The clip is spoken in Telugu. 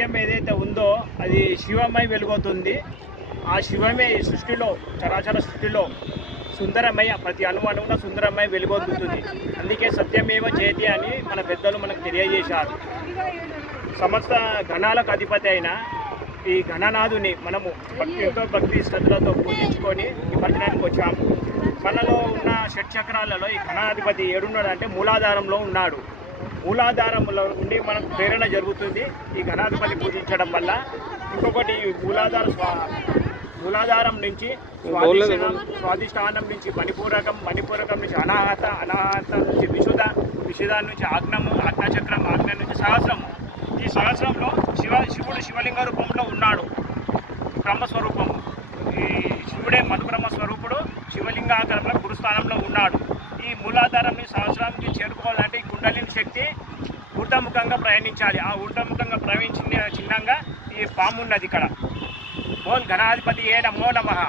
సత్యం ఏదైతే ఉందో అది శివమై వెలుగొతుంది. ఆ శివమే ఈ సృష్టిలో, చరాచర సృష్టిలో సుందరమై, ప్రతి అణువున సుందరమై వెలుగొందుతుంది. అందుకే సత్యమేవ జయతి అని మన పెద్దలు మనకు తెలియజేశారు. సమస్త గణాలకు అధిపతి అయిన ఈ గణనాథుని మనము ఎంతో భక్తి శ్రద్ధలతో పూజించుకొని నిమజ్జనానికి వచ్చాము. మనలో ఉన్న షట్చక్రాలలో ఈ గణాధిపతి ఏడున్నాడంటే మూలాధారంలో ఉన్నాడు. మూలాధారంలో ఉండి మనకు ప్రేరణ జరుగుతుంది ఈ గణాధిపతి పూజించడం వల్ల. ఇంకొకటి మూలాధారం నుంచి స్వాధిష్టానం నుంచి మణిపూరకం నుంచి అనాహత నుంచి విశుధాన్ని నుంచి ఆజ్ఞాచక్రం, ఆజ్ఞ నుంచి సహస్రము. ఈ సహస్రంలో శివుడు శివలింగ రూపంలో ఉన్నాడు, బ్రహ్మస్వరూపము. ఈ శివుడే మధుబ్రహ్మ స్వరూపుడు శివలింగాకారంలో గురుస్థానంలో ఉన్నాడు. ఈ మూలాధారంని సహస్రానికి చేరుకోవాలంటే ఈ కుండలిని శక్తి ఊర్ధముఖంగా ప్రయాణించాలి. ఆ ఊర్ధముఖంగా ప్రయాణించిన చిన్నంగా ఈ పాము ఉన్నది ఇక్కడ. బోల్ గణాధిపతి ఏ నమో నమః.